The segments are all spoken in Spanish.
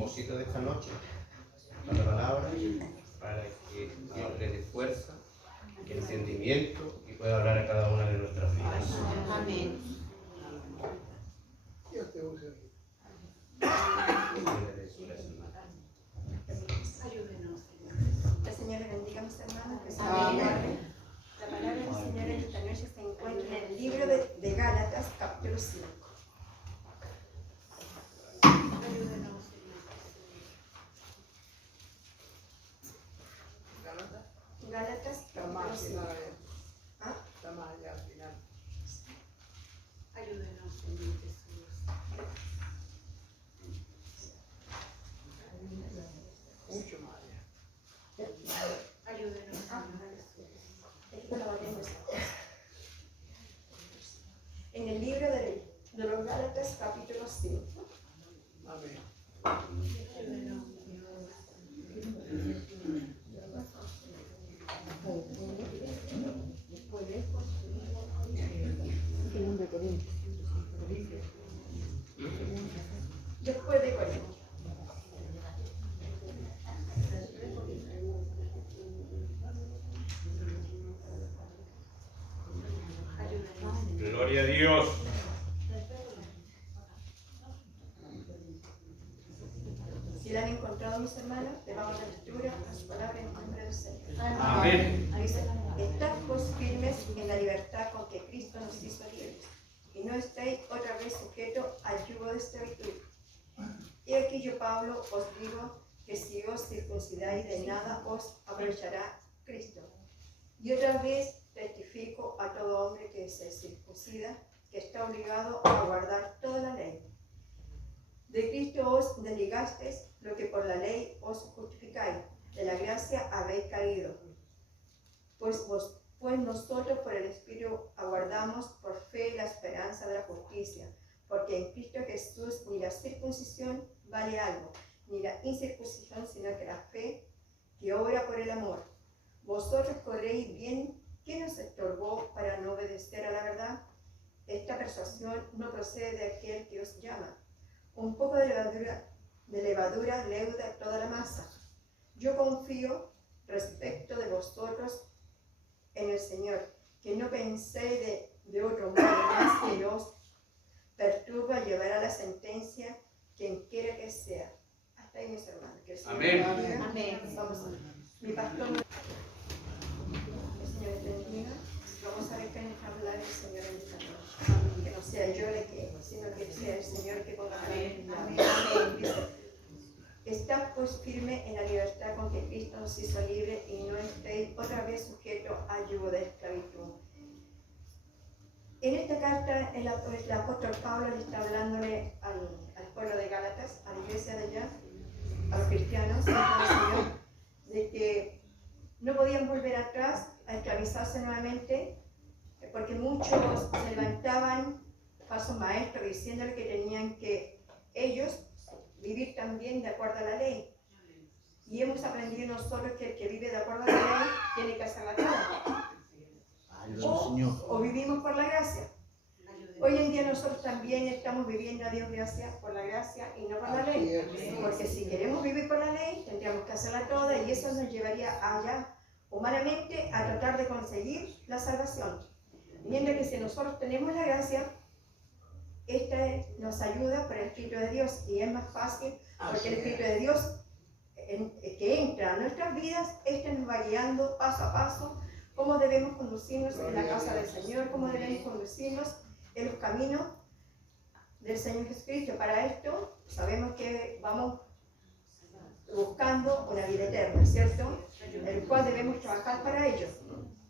propósito de esta noche, la palabra, para que entre de fuerza, entendimiento y pueda hablar a cada una de nuestras vidas. Amén. Dios te use. Ayúdenos. El Señor les bendiga, mis hermanos. Que Amén. La palabra del Señor en esta noche se encuentra en el libro de Gálatas, capítulo 5. Ayúdenos. Gálatas, capítulo 5. ¿Ah? Está más allá al final. Ayúdenos, Señor Jesús. Mucho más allá. Ayúdenos, Señor Jesús. Esto lo haremos. En el libro de los Gálatas, capítulo 5. Amén. Ayúdenos, Después de Corintios. Gloria a Dios. Si la han encontrado, mis hermanos, le vamos a la lectura a su palabra en nombre del Señor. Amén. Dice: estad pues firmes en la libertad con que Cristo nos hizo libres, y no estéis otra vez sujetos al yugo de esclavitud. Y aquí yo, Pablo, os digo que si os circuncidáis, de nada os aprovechará Cristo. Y otra vez testifico a todo hombre que se circuncida, que está obligado a guardar toda la ley. De Cristo os desligasteis, lo que por la ley os justificáis, de la gracia habéis caído. Pues nosotros por el Espíritu aguardamos por fe la esperanza de la justicia, porque en Cristo Jesús ni la circuncisión vale algo, ni la incircuncisión, sino que la fe que obra por el amor. Vosotros corréis bien. ¿Quién os estorbó para no obedecer a la verdad? Esta persuasión no procede de aquel que os llama. Un poco de levadura leuda toda la masa. Yo confío respecto de vosotros en el Señor, que no penséis de otro modo más que os perturba llevar a la sentencia quien quiera que sea. Hasta ahí, mis hermanos. Que el Señor Amén. bendiga. Amén. Vamos a ver. Mi pastor. El Señor te bendiga. Vamos a ver qué nos habla el Señor en esta noche. Que no sea yo el que, sino que sea el Señor que ponga la ley. Amén. Dice: estad pues firme en la libertad con que Cristo nos hizo libre, y no estéis otra vez sujetos al yugo de esclavitud. En esta carta el apóstol Pablo le está hablándole al pueblo de Gálatas, a la iglesia de allá, a los cristianos, de que no podían volver atrás a esclavizarse nuevamente, porque muchos se levantaban falsos maestros diciéndole que tenían que ellos vivir también de acuerdo a la ley. Y hemos aprendido nosotros que el que vive de acuerdo a la ley tiene que hacerla toda. O vivimos por la gracia. Hoy en día nosotros también estamos viviendo a Dios gracias por la gracia y no por la ley. Porque si queremos vivir por la ley, tendríamos que hacerla toda, y eso nos llevaría allá, humanamente, a tratar de conseguir la salvación. Mientras que si nosotros tenemos la gracia, esta nos ayuda por el Espíritu de Dios, y es más fácil porque el Espíritu de Dios que entra a nuestras vidas, nos va guiando paso a paso cómo debemos conducirnos en la casa del Señor, cómo debemos conducirnos en los caminos del Señor Jesucristo. Para esto sabemos que vamos buscando una vida eterna, ¿cierto? El cual debemos trabajar para ello.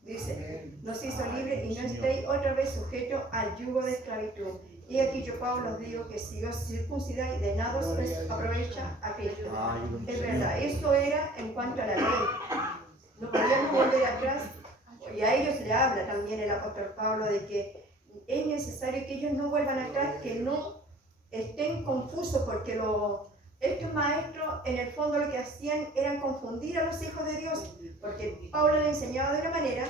Dice: nos hizo libres, y no estéis otra vez sujetos al yugo de esclavitud. Y aquí yo, Pablo, os digo que si os circuncidáis, de nada os aprovecha a Cristo. Es verdad, eso era en cuanto a la ley. No podíamos volver atrás. Y a ellos le habla también el apóstol Pablo de que es necesario que ellos no vuelvan atrás, que no estén confusos, porque estos maestros en el fondo lo que hacían era confundir a los hijos de Dios, porque Pablo le enseñaba de una manera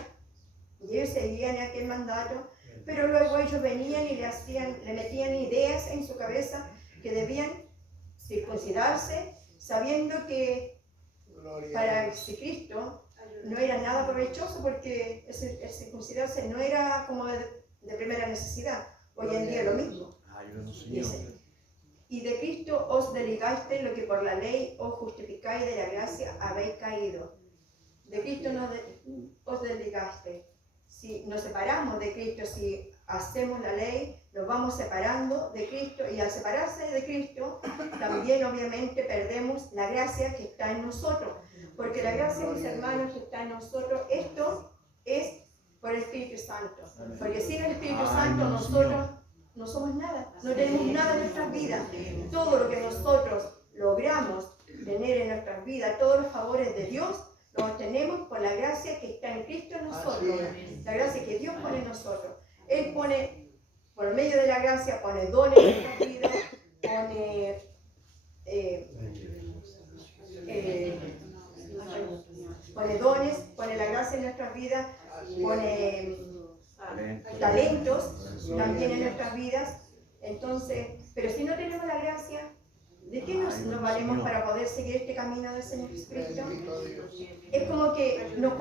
y ellos seguían aquel mandato, pero luego ellos venían y le metían ideas en su cabeza que debían circuncidarse, sabiendo que Gloria a para Dios. si Cristo no era nada provechoso, porque el circuncidarse no era como de primera necesidad. Hoy en día es lo mismo. Ayúdanos, Señor. Dice, y de Cristo os desligaste lo que por la ley os justificáis, de la gracia habéis caído. De Cristo os desligaste. Si nos separamos de Cristo, si hacemos la ley, nos vamos separando de Cristo, y al separarse de Cristo, también obviamente perdemos la gracia que está en nosotros. Porque la gracia, mis hermanos, que está en nosotros, esto es por el Espíritu Santo. Porque sin el Espíritu Santo nosotros no somos nada, no tenemos nada en nuestras vidas. Todo lo que nosotros logramos tener en nuestras vidas, todos los favores de Dios, los tenemos por la gracia que está en Cristo en nosotros, la gracia que Dios pone en nosotros. Él pone, por medio de la gracia, pone dones en nuestras vidas, pone dones, pone la gracia en nuestras vidas, pone talentos también en nuestras vidas. Entonces, pero si no tenemos la gracia, ¿de qué nos valemos para poder seguir este camino del Señor Jesucristo? Bendito Dios. Es como que nos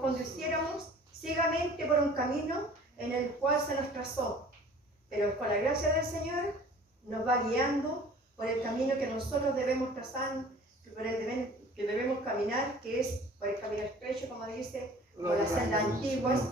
conduciéramos ciegamente por un camino en el cual se nos trazó, pero con la gracia del Señor nos va guiando por el camino que nosotros debemos trazar, que debemos caminar, que es por el camino estrecho, como dice, por las sendas antiguas,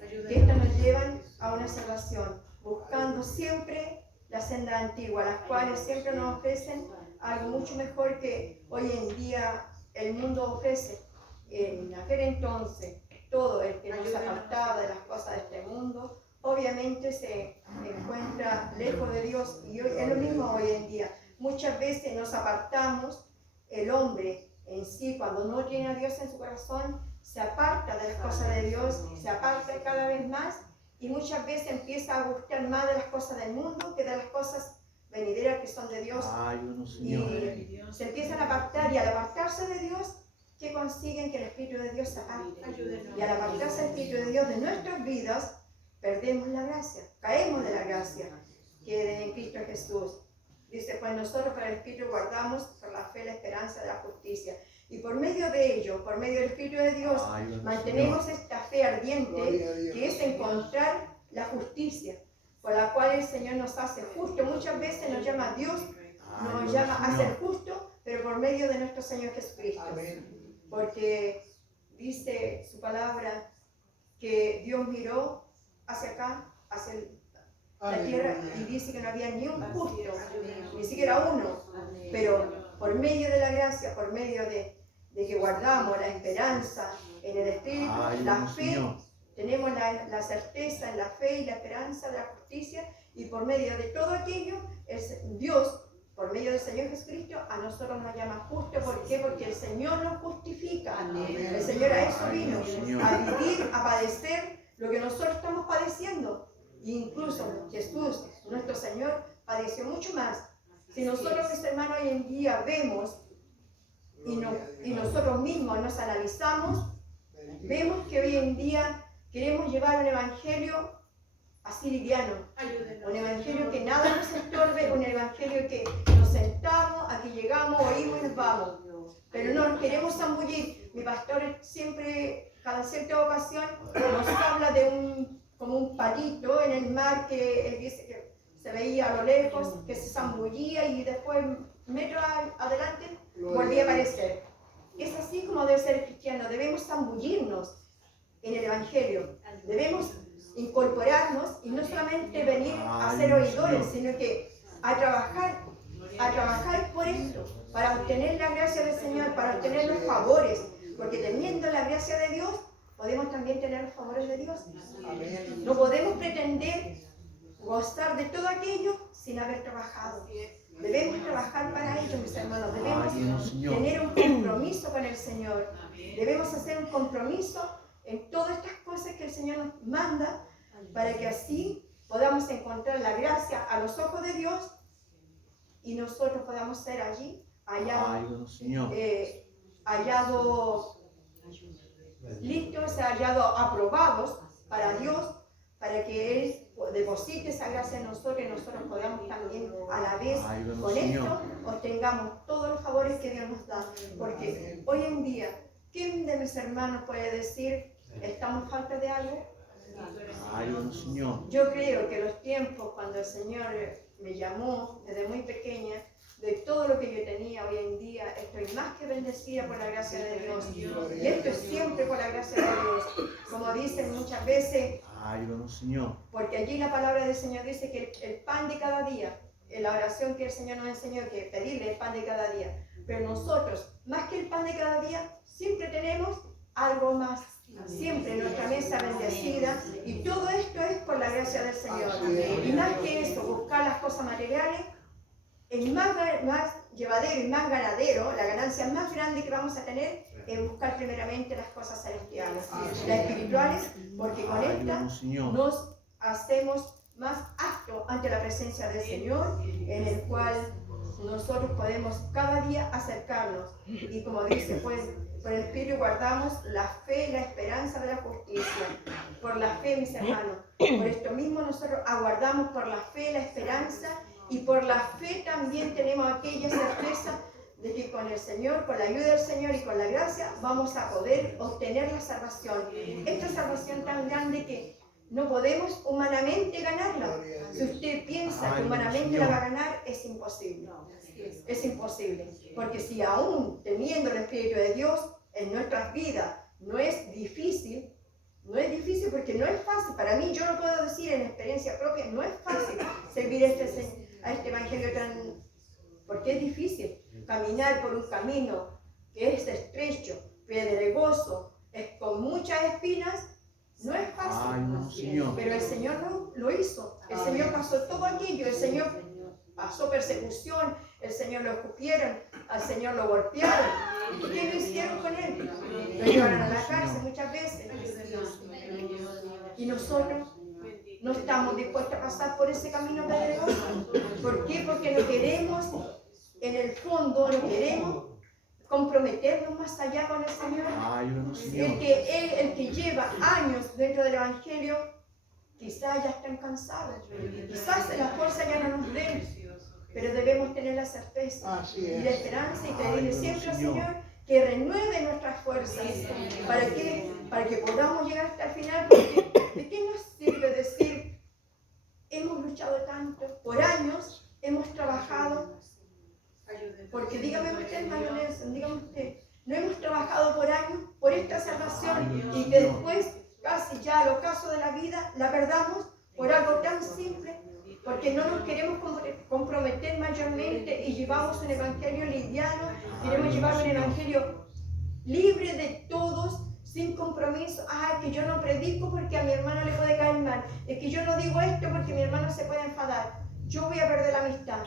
que estas nos llevan a una salvación, buscando siempre la senda antigua, las cuales siempre nos ofrecen algo mucho mejor que hoy en día el mundo ofrece. En aquel entonces, todo el que nos apartaba de las cosas de este mundo, obviamente se encuentra lejos de Dios, y hoy, es lo mismo hoy en día. Muchas veces nos apartamos, el hombre en sí, cuando no tiene a Dios en su corazón, se aparta de las cosas de Dios, se aparta cada vez más, y muchas veces empieza a gustar más de las cosas del mundo que de las cosas venideras que son de Dios. Ayúdanos, Señor. Y se empiezan a apartar, y al apartarse de Dios, ¿qué consiguen? Que el Espíritu de Dios se aparte. Y al apartarse el Espíritu de Dios de nuestras vidas, perdemos la gracia, caemos de la gracia que es en Cristo Jesús. Dice, pues nosotros por el Espíritu guardamos por la fe la esperanza de la justicia. Y por medio de ello, por medio del Espíritu de Dios, mantenemos esta fe ardiente, que es encontrar la justicia, por la cual el Señor nos hace justo. Muchas veces nos llama Dios, nos llama a ser justo, pero por medio de nuestro Señor Jesucristo. Porque dice su palabra que Dios miró hacia acá, hacia la tierra, y dice que no había ni un justo, ni siquiera uno. Pero por medio de la gracia, por medio de que guardamos la esperanza en el Espíritu, la fe, tenemos la certeza en la fe y la esperanza de la justicia, y por medio de todo aquello, Dios, por medio del Señor Jesucristo, a nosotros nos llama justo. ¿Por qué? Porque el Señor nos justifica. El Señor a eso vino, a vivir, a padecer lo que nosotros estamos padeciendo. E incluso Jesús, nuestro Señor, padeció mucho más. Si nosotros, mis hermanos, hoy en día vemos y nosotros mismos nos analizamos, vemos que hoy en día queremos llevar un evangelio así liviano, un evangelio que nada nos estorbe, un evangelio que nos sentamos, aquí llegamos, oímos y nos vamos, pero no nos queremos zambullir. Mi pastor siempre, cada cierta ocasión, nos habla de como un patito en el mar, que él dice que se veía a lo lejos, que se zambullía, y después, metros adelante, volvía a aparecer. Es así como debe ser el cristiano. Debemos zambullirnos en el evangelio, debemos incorporarnos, y no solamente venir a ser oidores, sino que a trabajar por esto, para obtener la gracia del Señor, para obtener los favores, porque teniendo la gracia de Dios, podemos también tener los favores de Dios. No podemos pretender gozar de todo aquello sin haber trabajado. Debemos trabajar para ello, mis hermanos. Debemos tener un compromiso con el Señor. Debemos hacer un compromiso en todas estas cosas que el Señor nos manda, para que así podamos encontrar la gracia a los ojos de Dios, y nosotros podamos ser allí hallados listos, hallados aprobados para Dios, para que Él deposite esa gracia en nosotros y nosotros podamos también a la vez Ayúdanos, con Señor. esto obtengamos todos los favores que Dios nos da. Porque hoy en día, ¿quién de mis hermanos puede decir estamos falta de algo? Ayúdanos, Señor. Yo creo que los tiempos cuando el Señor me llamó desde muy pequeña, de todo lo que yo tenía hoy en día, estoy más que bendecida por la gracia de Dios. Y esto es siempre por la gracia de Dios. Como dicen muchas veces, Ayúdanos, Señor. porque allí la palabra del Señor dice que el pan de cada día, en la oración que el Señor nos enseñó, que pedirle el pan de cada día. Pero nosotros, más que el pan de cada día, siempre tenemos algo más. Siempre nuestra mesa bendecida. Y todo esto es por la gracia del Señor. Y más que eso, buscar las cosas materiales, el más llevadero y más ganadero, la ganancia más grande que vamos a tener es buscar primeramente las cosas celestiales, las espirituales, porque con estas Ayúdanos, Señor. nos hacemos más aptos ante la presencia del Señor, en el cual nosotros podemos cada día acercarnos. Y como dice, pues por el Espíritu guardamos la fe, la esperanza de la justicia. Por la fe, mis hermanos. Por esto mismo nosotros aguardamos por la fe, la esperanza, y por la fe también tenemos aquella certeza de que con el Señor, con la ayuda del Señor y con la gracia, vamos a poder obtener la salvación. Esta salvación tan grande que no podemos humanamente ganarla. Si usted piensa que humanamente la va a ganar, es imposible. Es imposible. Porque si aún teniendo el Espíritu de Dios en nuestras vidas no es difícil, porque no es fácil. Para mí, yo lo puedo decir en experiencia propia, no es fácil servir a este evangelio tan... Porque es difícil caminar por un camino que es estrecho, pedregoso, es con muchas espinas. No es fácil, Ayúdanos, Señor. pero el Señor lo hizo. El Señor pasó todo aquello, el Señor pasó persecución, el Señor lo escupieron, al Señor lo golpearon. ¿Y qué lo hicieron con él? Lo llevaron a la cárcel muchas veces. Y nosotros no estamos dispuestos a pasar por ese camino pedregoso. ¿Por qué? Porque no queremos, en el fondo, no queremos comprometernos más allá con el Señor. Ayúdanos, Señor. El que lleva años dentro del Evangelio, quizás ya estén cansados. Quizás la fuerza ya no nos den, pero debemos tener la certeza Así y es. la esperanza y pedirle Ayúdanos, siempre al Señor. Señor que renueve nuestras fuerzas. ¿Para que podamos llegar hasta el final? Porque ¿de qué nos sirve decir, hemos luchado tanto, por años hemos trabajado? Porque dígame usted, hermano Nelson, dígame usted, no hemos trabajado por años por esta salvación y que después, casi ya al ocaso de la vida, la perdamos por algo tan simple, porque no nos queremos comprometer mayormente y llevamos un evangelio liviano, queremos llevar un evangelio libre de todos, sin compromiso. Que yo no predico porque a mi hermano le puede caer mal, es que yo no digo esto porque mi hermano se puede enfadar, yo voy a perder la amistad.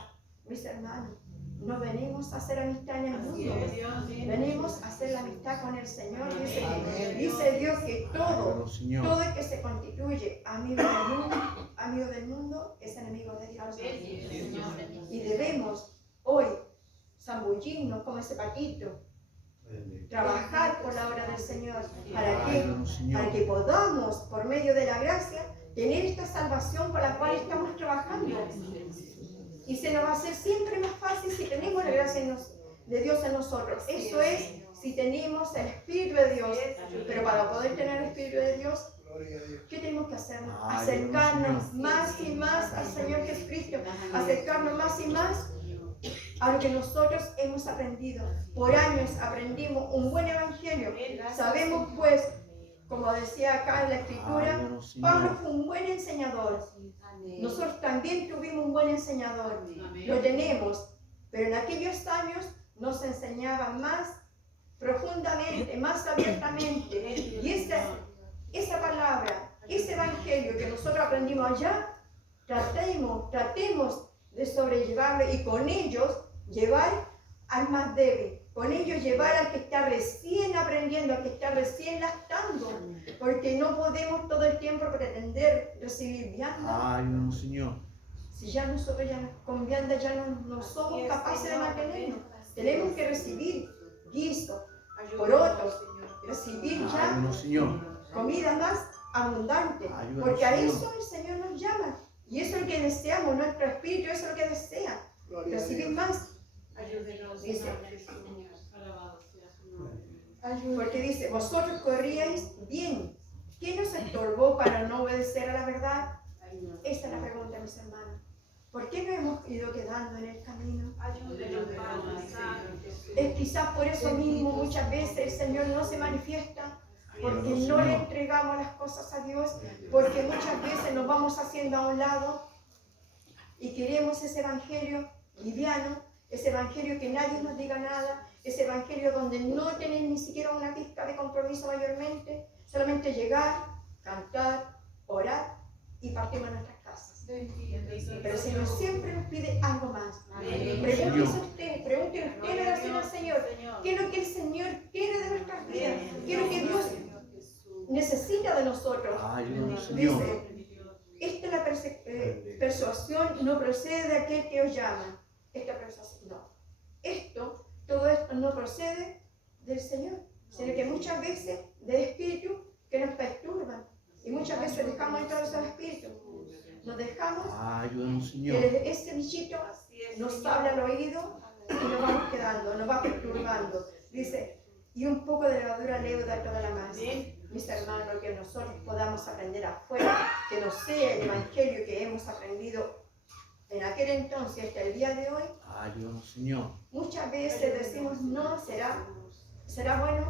Mis hermanos, no venimos a hacer amistad en el mundo, venimos a hacer la amistad con el Señor. Dice Dios que todo el que se constituye amigo del mundo es enemigo de Dios. Y debemos hoy zambullirnos como ese Paquito, trabajar por la obra del Señor para que podamos, por medio de la gracia, tener esta salvación por la cual estamos trabajando. Y se nos va a hacer siempre más fácil si tenemos la gracia de Dios en nosotros. Eso es si tenemos el Espíritu de Dios. Pero para poder tener el Espíritu de Dios, ¿qué tenemos que hacer? Acercarnos más y más al Señor Jesucristo. Acercarnos más y más a lo que nosotros hemos aprendido. Por años aprendimos un buen evangelio. Sabemos pues, como decía acá en la Escritura, Pablo fue un buen enseñador. Nosotros también tuvimos un buen enseñador. Lo tenemos. Pero en aquellos años nos enseñaba más profundamente, más abiertamente. Y esa palabra, ese evangelio que nosotros aprendimos allá, tratemos de sobrellevarlo y con ellos llevar al más débil, con ellos llevar al que está recién aprendiendo, al que está recién lactando, porque no podemos todo el tiempo pretender recibir vianda. Ayúdanos, Señor. Si ya nosotros con vianda ya no somos capaces de mantenernos, tenemos que recibir guiso, porotos, recibir ya Ayúdanos, Señor. comida más abundante, Ayúdanos, porque a Señor. eso el Señor nos llama. Y eso es lo que deseamos, nuestro espíritu, eso es lo que desea, Gloria a recibir Dios. más. Ayúdenos, Dice. Señor Jesús. Alabado sea su nombre. Porque dice, vosotros corríais bien. ¿Quién nos estorbó para no obedecer a la verdad? Esa es la pregunta, mis hermanos. ¿Por qué nos hemos ido quedando en el camino? Ayúdenos, Padre Santo. Es quizás por eso mismo muchas veces el Señor no se manifiesta, porque Ayúdanos, no le Señor. entregamos las cosas a Dios, porque muchas veces nos vamos haciendo a un lado y queremos ese evangelio liviano, ese evangelio que nadie nos diga nada, ese evangelio donde no tenés ni siquiera una pizca de compromiso mayormente, solamente llegar, cantar, orar y partimos a nuestras casas. Pero el Señor siempre nos pide algo más. Pregúntese usted, pregúntele usted en oración al Señor, ¿qué es lo que el Señor quiere de nuestras vidas? ¿Qué es lo que Dios necesita de nosotros? Ayúdanos, Señor. Dice, esta es la persuasión no procede de aquel que os llama. Esta persuasión no. Todo esto no procede del Señor, sino que muchas veces del espíritu que nos perturban. Y muchas veces dejamos entrar esos espíritus. Nos dejamos Ayúdanos, Señor. que ese bichito nos habla al oído y nos vamos quedando, nos va perturbando. Dice, y un poco de levadura leuda toda la masa. Mis hermanos, que nosotros podamos aprender afuera, que no sea el evangelio que hemos aprendido en aquel entonces hasta el día de hoy. Ayúdanos, Señor. Muchas veces decimos, no, será bueno,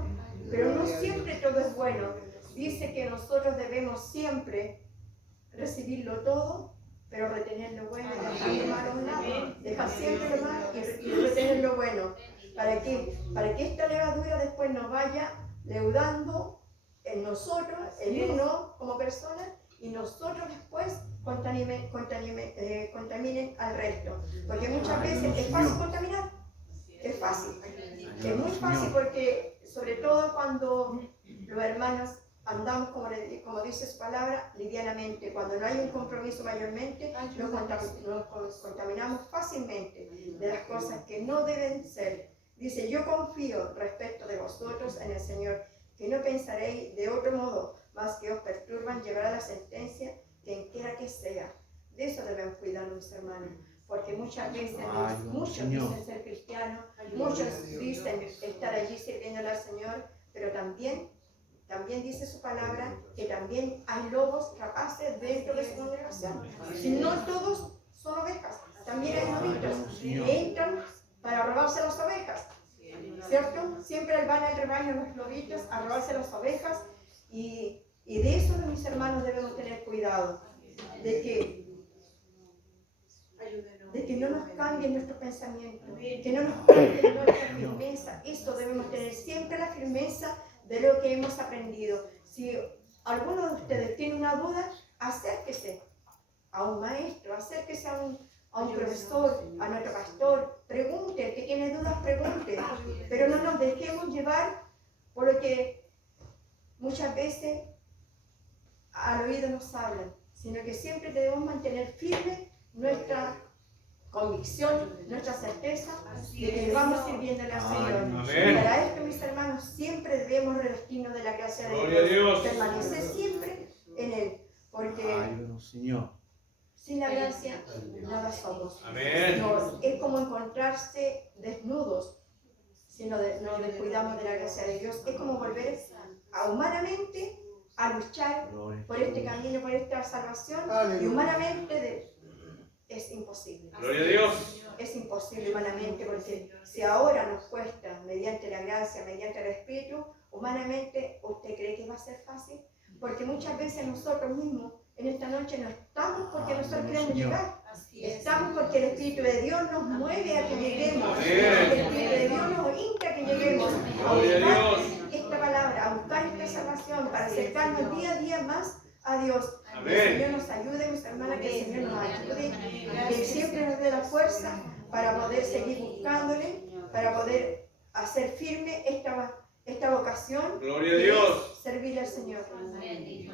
pero no siempre todo es bueno. Dice que nosotros debemos siempre recibirlo todo, pero retener lo bueno, dejar lo malo a un lado, dejar siempre lo malo y retener lo bueno. ¿Para qué? Para que esta levadura después nos vaya leudando en nosotros, en uno como persona, y nosotros después contaminen al resto. Porque muchas veces es fácil contaminar, es fácil. Es muy fácil porque, sobre todo cuando los hermanos andamos, como dice su palabra, livianamente, cuando no hay un compromiso mayormente, nos contaminamos fácilmente de las cosas que no deben ser. Dice, yo confío respecto de vosotros en el Señor, que no pensaréis de otro modo, más que os perturban llevar a la sentencia, quien quiera que sea. De eso debemos cuidarnos, mis hermanos, porque muchas veces muchos dicen ser cristianos, muchos dicen estar allí sirviéndole al Señor, pero también dice su palabra que también hay lobos rapaces dentro de su congregación. Si no todos son ovejas, también hay lobitos que entran para robarse las ovejas, ¿cierto? Siempre van al rebaño los lobitos a robarse las ovejas y de eso, mis hermanos, debemos tener cuidado, de que no nos cambien nuestros pensamientos, que no nos cambien nuestra firmeza. Eso debemos tener siempre, la firmeza de lo que hemos aprendido. Si alguno de ustedes tiene una duda, acérquese a un maestro, acérquese a un profesor, a nuestro pastor, pregunte, el que tiene dudas pregunte, pero no nos dejemos llevar por lo que muchas veces al oído nos hablan, sino que siempre debemos mantener firme nuestra convicción, nuestra certeza de que vamos sirviéndole al Señor. Amén. Para esto, mis hermanos, siempre debemos revestirnos de la gracia de Gloria a Dios. permanecer siempre en Él, porque Ayúdanos, Señor. sin la gracia nada somos. Amén. No, es como encontrarse desnudos si no descuidamos de la gracia de Dios. Es como volver humanamente a luchar Gloria por a este Dios. camino, por esta salvación, y Aleluya. humanamente es imposible. Gloria a Dios. Es imposible humanamente, porque si ahora nos cuesta, mediante la gracia, mediante el Espíritu, humanamente, ¿usted cree que va a ser fácil? Porque muchas veces nosotros mismos en esta noche no estamos porque nosotros queremos llegar. Estamos porque el Espíritu de Dios nos mueve a que lleguemos. El Espíritu de Dios nos hinca a que lleguemos a Gloria a buscar Dios. esta palabra, a buscar esta salvación, para acercarnos día a día más a Dios. Que el Amén. Señor nos ayude, mis hermanas, que el Señor nos ayude, que Él siempre nos dé la fuerza para poder seguir buscándole, para poder hacer firme esta vocación. Gloria a Dios. Servir al Señor.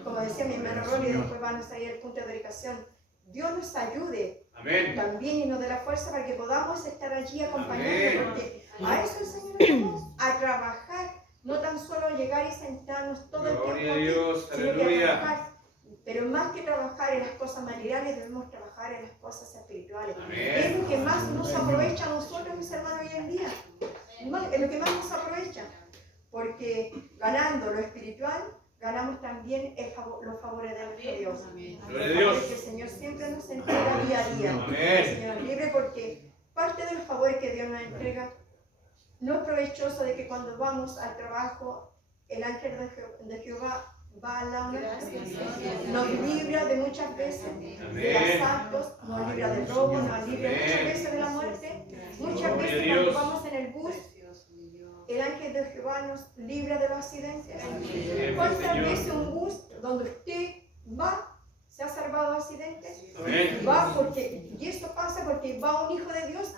Como decía mi hermano Ronnie, después van a salir el punto de dedicación. Dios nos ayude Amén. también y nos dé la fuerza para que podamos estar allí acompañando, Amén. porque a eso el Señor nos llamó, a trabajar No tan solo llegar y sentarnos todo el Gloria a tiempo Dios, aquí, sino que aleluya. trabajar. Pero más que trabajar en las cosas materiales, debemos trabajar en las cosas espirituales. Amén. Es lo que más nos aprovecha a nosotros, mis hermanos, hoy en día. Es lo que más nos aprovecha. Porque ganando lo espiritual, ganamos también los favores de nuestro Dios. Gloria a Los Dios. favores que el Señor siempre nos entrega día a día. Amén. El Señor nos libre porque parte de los favores que Dios nos entrega no es provechoso de que cuando vamos al trabajo, el ángel de Jehová va al lado nuestro. Nos libra de muchas veces de asaltos, nos libra de robos, nos libra muchas veces de la muerte. Muchas veces cuando vamos en el bus, el ángel de Jehová nos libra de los accidentes. ¿Cuántas veces un bus donde usted va se ha salvado de accidentes? Amén. Va porque, y esto pasa porque va un hijo de Dios.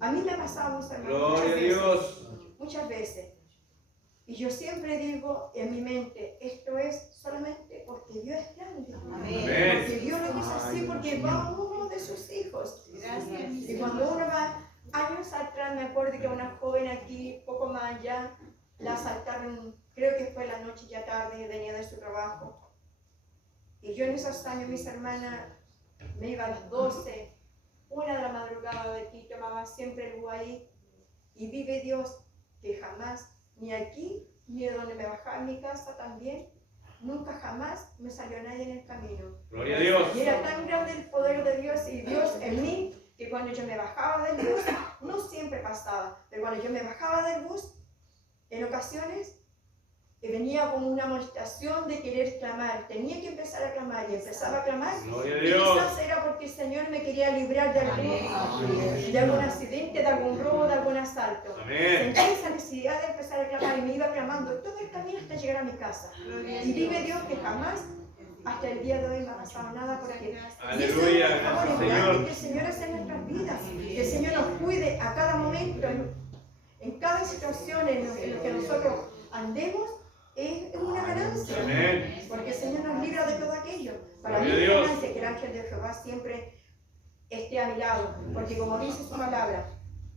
A mí me ha pasado, mis hermanos, Gloria a Dios. muchas veces. Y yo siempre digo en mi mente, esto es solamente porque Dios es grande. Amén. Porque Dios lo quiso así, porque va uno de sus hijos. Y cuando uno va, años atrás, me acuerdo que una joven aquí, poco más allá, la asaltaron, creo que fue la noche ya tarde, y venía de su trabajo. Y yo en esos años, mis hermanas, me iba a las 12, 1 de la madrugada de aquí, tomaba siempre el ahí. Y vive Dios que jamás, ni aquí, ni de donde me bajaba en mi casa también, nunca jamás me salió nadie en el camino. Gloria a Dios. Y era tan grande el poder de Dios y Dios en mí, que cuando yo me bajaba del bus, no siempre pasaba, pero cuando yo me bajaba del bus, en ocasiones, venía con una amonestación de querer clamar. Tenía que empezar a clamar y empezaba a clamar. Gloria a Y Dios. quizás era porque el Señor me quería librar de algún accidente, de algún robo, de algún asalto. Amén. Sentí esa necesidad de empezar a clamar y me iba clamando todo el camino hasta llegar a mi casa. Y vive Dios que jamás, hasta el día de hoy, me ha pasado nada porque Aleluya, y ese es el favor gracias, grande Señor. que el Señor hace en nuestras vidas. Que el Señor nos cuide a cada momento, en cada situación en la que nosotros andemos. Es una ganancia, Amén. porque el Señor nos libra de todo aquello. Para mí Gloria a es Dios. una ganancia que el ángel de Jehová siempre esté a mi lado, porque como dice su palabra,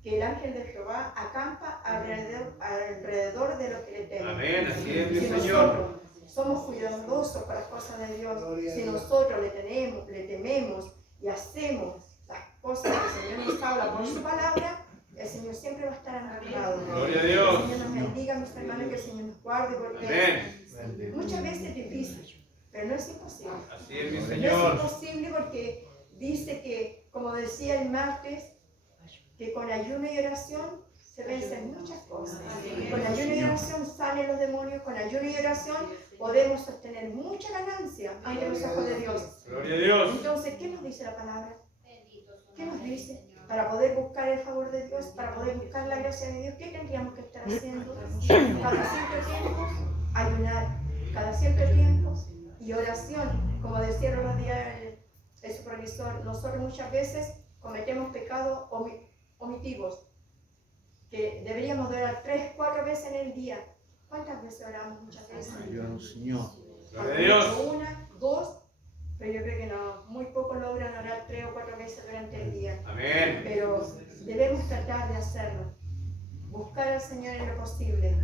que el ángel de Jehová acampa alrededor de los que le temen. Amén. Así es, mi Si Señor. nosotros somos cuidadosos para las cosas de Dios, si nosotros le tememos y hacemos las cosas que el Señor nos habla por su palabra, el Señor siempre va a estar a nuestro lado. Gloria a Que Dios. el Señor nos bendiga, mis hermanos, que el Señor nos guarde, porque Amén. muchas veces es difícil, pero no es imposible. Así es, mi No es Señor. imposible porque dice que, como decía el martes, que con ayuno y oración se vencen muchas cosas. Con ayuno y oración salen los demonios, con ayuno y oración podemos sostener mucha ganancia ante los ojos de Dios. Gloria a Dios. Entonces, ¿qué nos dice la palabra? ¿Qué nos dice? Para poder buscar el favor de Dios, para poder buscar la gracia de Dios, ¿qué tendríamos que estar haciendo? Cada cierto tiempo, ayunar. Cada cierto tiempo, y oración. Como decía los días el supervisor, nosotros muchas veces cometemos pecados omitivos, que deberíamos de orar 3, 4 veces en el día. ¿Cuántas veces oramos? Muchas veces. Ayúdanos, Señor. Gloria a Dios. 1, 2, pero yo creo que no, muy pocos logran orar 3 o 4 veces durante el día. Amén. Pero debemos tratar de hacerlo, buscar al Señor en lo posible,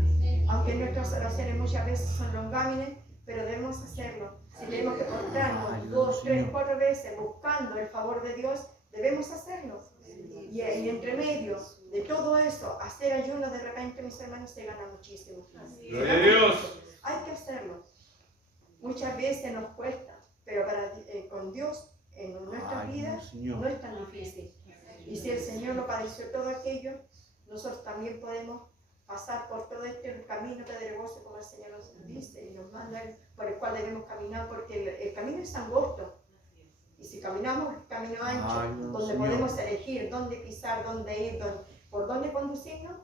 aunque nuestras oraciones muchas veces son longámines, pero debemos hacerlo. Si tenemos que portarnos 2, 3, 4 veces buscando el favor de Dios, debemos hacerlo. Y entre medio de todo eso, hacer ayuno de repente, mis hermanos, se gana muchísimo. Gloria a Dios. Hay que hacerlo. Muchas veces nos cuesta, pero con Dios en nuestras vidas no es tan difícil. Y si el Señor lo padeció todo aquello, nosotros también podemos pasar por todo este camino pedregoso, como el Señor nos dice y nos manda, por el cual debemos caminar, porque el camino es angosto. Y si caminamos camino ancho, donde podemos elegir dónde pisar, dónde ir, por dónde conducirnos,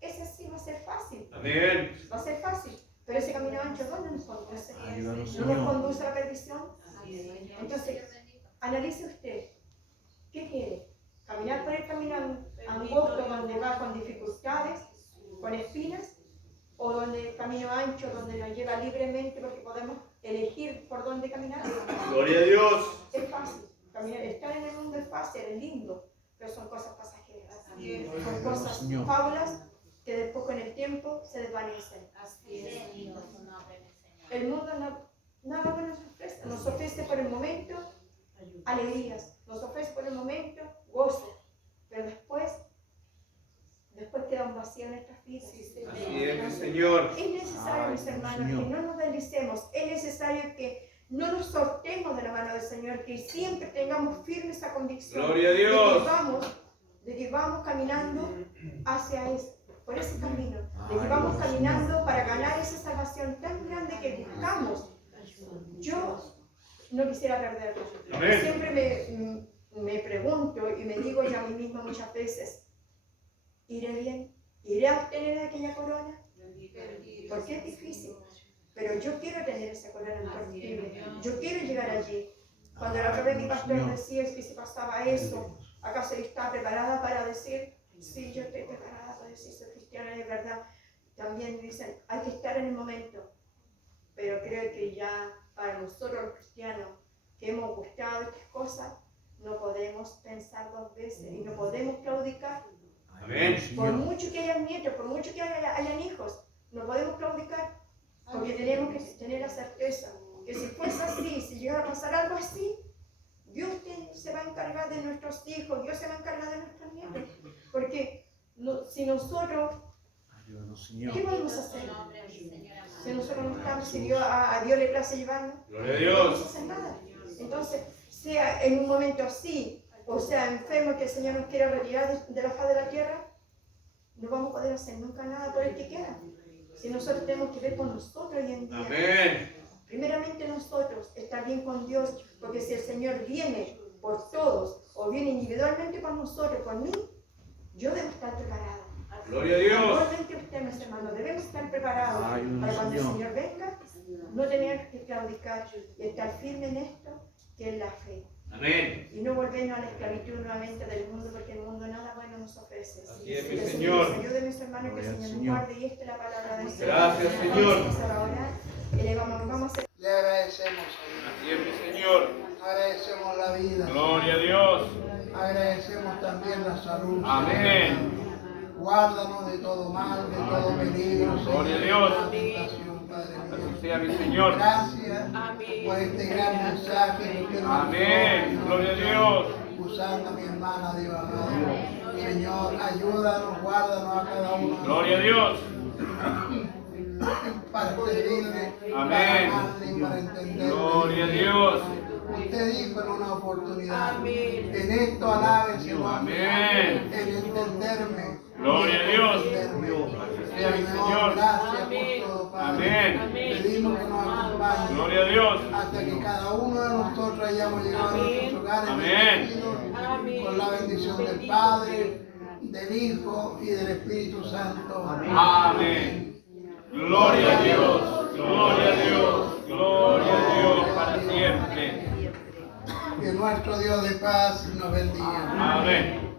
ese sí va a ser fácil. Amén. Va a ser fácil. Pero ese camino ancho, ¿dónde nos conduce? Ayúdanos, ¿No nos Señor. conduce a la perdición? Entonces, analice usted. ¿Qué quiere? ¿Caminar por el camino angosto donde va con dificultades, con espinas? ¿O donde el camino ancho, donde nos lleva libremente porque podemos elegir por dónde caminar? Gloria a Dios. Es fácil. Estar en el mundo es fácil, es lindo, pero son cosas pasajeras. Son cosas, fábulas que después con el tiempo se desvanecen. Así es. El mundo nada bueno nos ofrece por el momento alegrías, nos ofrece por el momento gozo, pero después queda un vacío en nuestras vidas. Así es, mi Señor. Es necesario, mis hermanos, Señor. que no nos deslicemos, es necesario que no nos soltemos de la mano del Señor, que siempre tengamos firme esa convicción Gloria a Dios. de que vamos caminando por ese camino, de que vamos caminando para ganar esa salvación tan grande que buscamos. Yo no quisiera perderlo. Amén. Siempre me pregunto y me digo yo a mí misma muchas veces, ¿iré bien? ¿Iré a obtener aquella corona? Porque es difícil, pero yo quiero tener esa corona incorruptible. Yo quiero llegar allí. Cuando la otra vez mi pastor decía que si pasaba eso, ¿acaso yo estaba preparada para decir? Sí, yo estoy preparada para decir soy cristiana de verdad. También dicen, hay que estar en el momento. Pero creo que ya para nosotros los cristianos que hemos buscado estas cosas, no podemos pensar dos veces y no podemos claudicar. Amén. Por mucho que hayan nietos, por mucho que hayan hijos, no podemos claudicar. Porque tenemos que tener la certeza que si fuese así, si llegara a pasar algo así, Dios se va a encargar de nuestros hijos, Dios se va a encargar de nuestros nietos. Porque si nosotros, Ayúdanos, Señor. ¿qué podemos hacer? Si nosotros no estamos, si a Dios le place llevarnos, Gloria a no podemos Dios. hacer nada. Entonces, sea en un momento así, o sea enfermo que el Señor nos quiera retirar de la faz de la tierra, no vamos a poder hacer nunca nada por el que queda. Si nosotros tenemos que ver con nosotros hoy en día. Amén. Primeramente nosotros, estar bien con Dios, porque si el Señor viene por todos, o viene individualmente con nosotros, por mí, yo debo estar preparada. Gloria a Dios. Igualmente usted, mis hermanos, debemos estar preparados Ay, para cuando el Señor. Señor venga, no tener que claudicar y estar firme en esto, que es la fe. Amén. Y no volvernos a la esclavitud nuevamente del mundo, porque el mundo nada bueno nos ofrece. Así es, Que mi el Señor. nos ayude, mis hermanos, que el Gloria al Señor nos Señor. guarde, y esta es la palabra del Señor. Gracias, Señor. Vamos a empezar a orar. Vamos a Le agradecemos, Señor. Así es, mi Señor. Agradecemos la vida. Gloria a Dios. Agradecemos también la salud. Amén. Guárdanos de todo mal, de todo peligro. Gloria a Señor, Dios. de toda tentación, Padre Así mío. sea, mi Señor. Gracias por este gran mensaje que nos Amén. dio, Gloria a Dios. usando a mi hermana, Dios amado. Señor, ayúdanos, guárdanos a cada uno. Gloria a Dios. Para servirle, Amén. para amarle y para entenderle. Gloria a Dios. Usted dijo en una oportunidad, en esto alabe, Señor, Amén. en entenderme. Gloria a Dios. Entenderme. Así sea, mi Señor, Señor. gracias por todo, Padre. Amén. Pedimos que nos acompañe Gloria a Dios. hasta que cada uno de nosotros hayamos llegado a nuestros hogares Amén. bendecidos con la bendición del Padre, del Hijo y del Espíritu Santo. Amén. Gloria a Dios. Gloria a Dios. Gloria a Dios para siempre. Que nuestro Dios de paz nos bendiga. Amén.